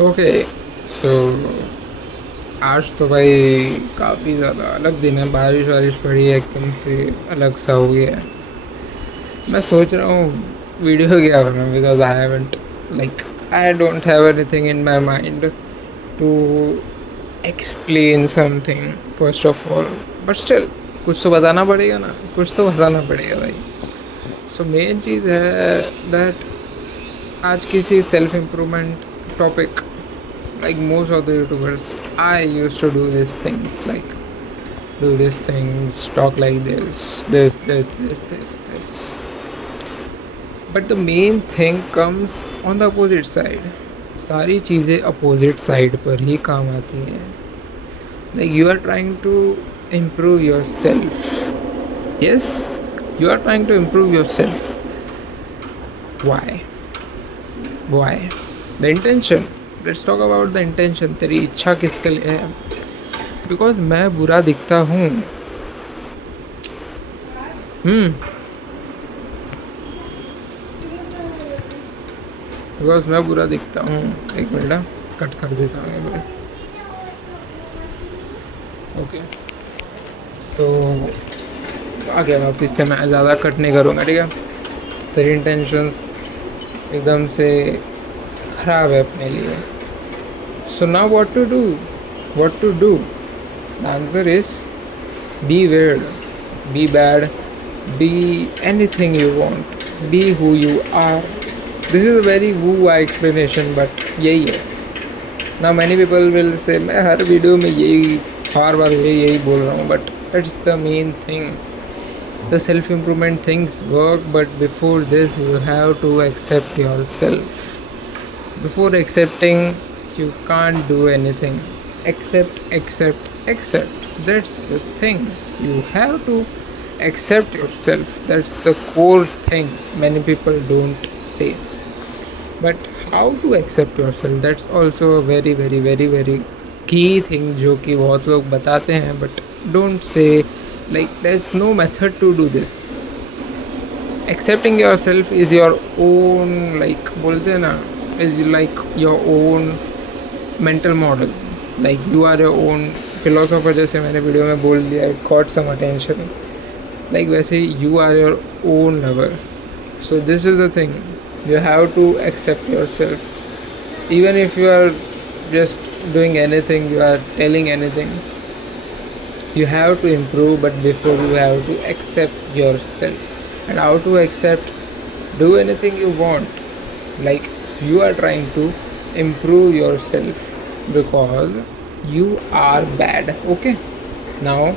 Okay. सो आज तो भाई काफ़ी ज़्यादा अलग दिन है, बारिश वारिश पड़ी है, एकदम से अलग सा हो गया है। मैं सोच रहा हूँ वीडियो क्या बनाऊँ, because I haven't like I don't have anything in my mind to explain something first of all, but still कुछ तो बताना पड़ेगा ना, कुछ तो बताना पड़ेगा भाई। सो मेन चीज़ है दैट आज किसी self improvement topic, like most of the youtubers, I used to do these things, like do these things, talk like this, but the main thing comes on the opposite side. सारी चीज़ें opposite side पर ही काम आती हैं। Like you are trying to improve yourself, yes, you are trying to improve yourself. Why the intention, let's talk about the intention. तेरी इच्छा किसके लिए है? बिकॉज मैं बुरा दिखता हूँ। बिकॉज मैं बुरा दिखता हूँ। एक मिनट, कट कर देता हूँ मैं। ओके, सो आ गया वापस से। मैं ज़्यादा कट नहीं करूँगा, ठीक है? तेरी इंटेंशंस एकदम से ख़राब है अपने लिए। So now what to do? The answer is be weird, be bad, be anything you want, be who you are. This is a very woo explanation, but यही है ना। मैनी पीपल विल से मैं हर video में यही बार बार यही बोल रहा हूँ, but that's the main thing. The self improvement things work, but before this you have to accept yourself. Before accepting, you can't do anything. Accept. That's the thing. You have to accept yourself. That's the core thing many people don't say. But how to accept yourself, that's also a very key thing जो कि बहुत लोग बताते हैं, but don't say, like there's no method to do this. Accepting yourself is your own, like बोलते हैं ना, is like your own mental model. Like you are your own philosopher, जैसे मैंने वीडियो में बोल दिया, it got some attention. Like वैसे you are your own lover. So this is the thing, you have to accept yourself. Even if you are just doing anything, you are telling anything, you have to improve, but before you have to accept yourself. And how to accept? Do anything you want, like you are trying to improve yourself because you are bad. Okay, now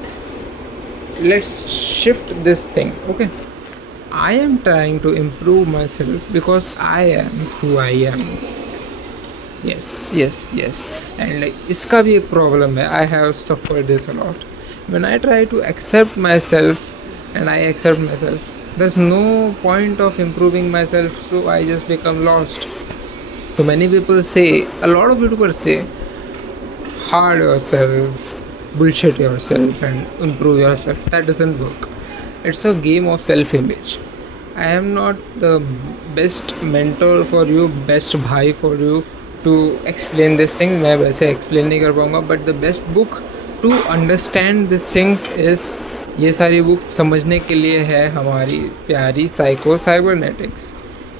let's shift this thing. Okay, I am trying to improve myself because I am who I am. Yes, and इसका भी एक problem है. I have suffered this a lot. When I try to accept myself and I accept myself, there's no point of improving myself, so I just become lost. So many people say, a lot of YouTubers say, hard yourself, bullshit yourself and improve yourself. That doesn't work. It's a game of self-image. I am not the best mentor for you, best bhai for you to explain this thing. मैं वैसे explain नहीं कर पाऊँगा, but the best book to understand these things is, ये सारी book समझने के लिए है हमारी प्यारी psycho cybernetics.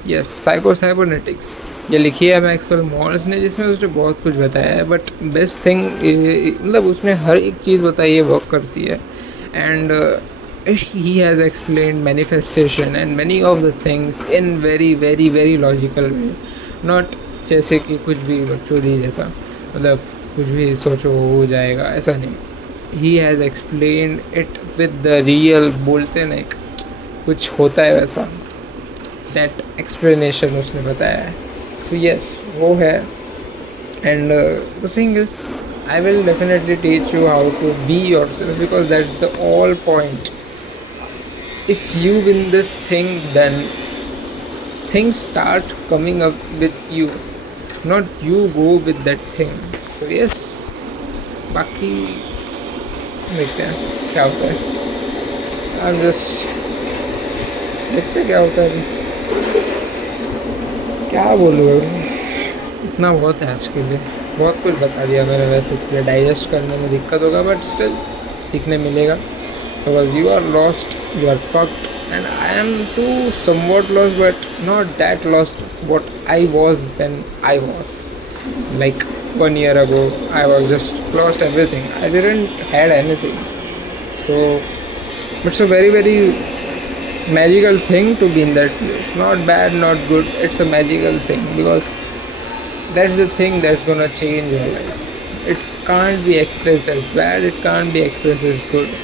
Yes, psycho cybernetics, ये लिखी है मैक्सवेल मॉर्स ने, जिसमें उसने बहुत कुछ बताया है, बट बेस्ट थिंग, मतलब उसने हर एक चीज़ बताई है, वर्क करती है। And he has explained manifestation and many of the things in very logical way, not जैसे कि कुछ भी बकचोदी जैसा, मतलब कुछ भी सोचो हो जाएगा, ऐसा नहीं। he has explained it with the real, बोलते ना एक कुछ होता है वैसा, that explanation उसने बताया है। तो yes, वो है। and the thing is, I will definitely teach you how to be yourself, because that's the all point. If you win this thing, then things start coming up with you, not you go with that thing. So yes, बाकी देखते हैं क्या होता है। I'm just देखते क्या होता है। क्या बोलूँ अभी, इतना बहुत है आज के लिए, बहुत कुछ बता दिया मैंने, वैसे थोड़ा डाइजेस्ट करने में दिक्कत होगा बट स्टिल सीखने मिलेगा। Because you are lost, you are fucked, and I am too somewhat lost but not that lost what I was when I was like 1 year ago. I was just lost everything, I didn't had anything. So it's a very very magical thing to be in that place, not bad, not good, it's a magical thing because that's the thing that's gonna change your life. It can't be expressed as bad, it can't be expressed as good.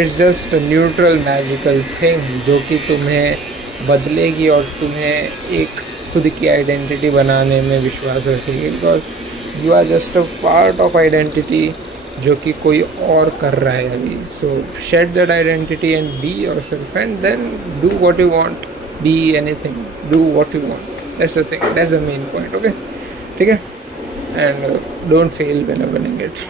It's just a neutral magical thing जो कि तुम्हें बदलेगी और तुम्हें एक खुद की identity बनाने में विश्वास रखेगी। Because you are just a part of identity जो कि कोई और कर रहा है अभी। So shed that identity and be yourself and then do what you want, be anything, do what you want, that's the thing, that's the main point. Okay, ठीक है, and don't fail when you winning it.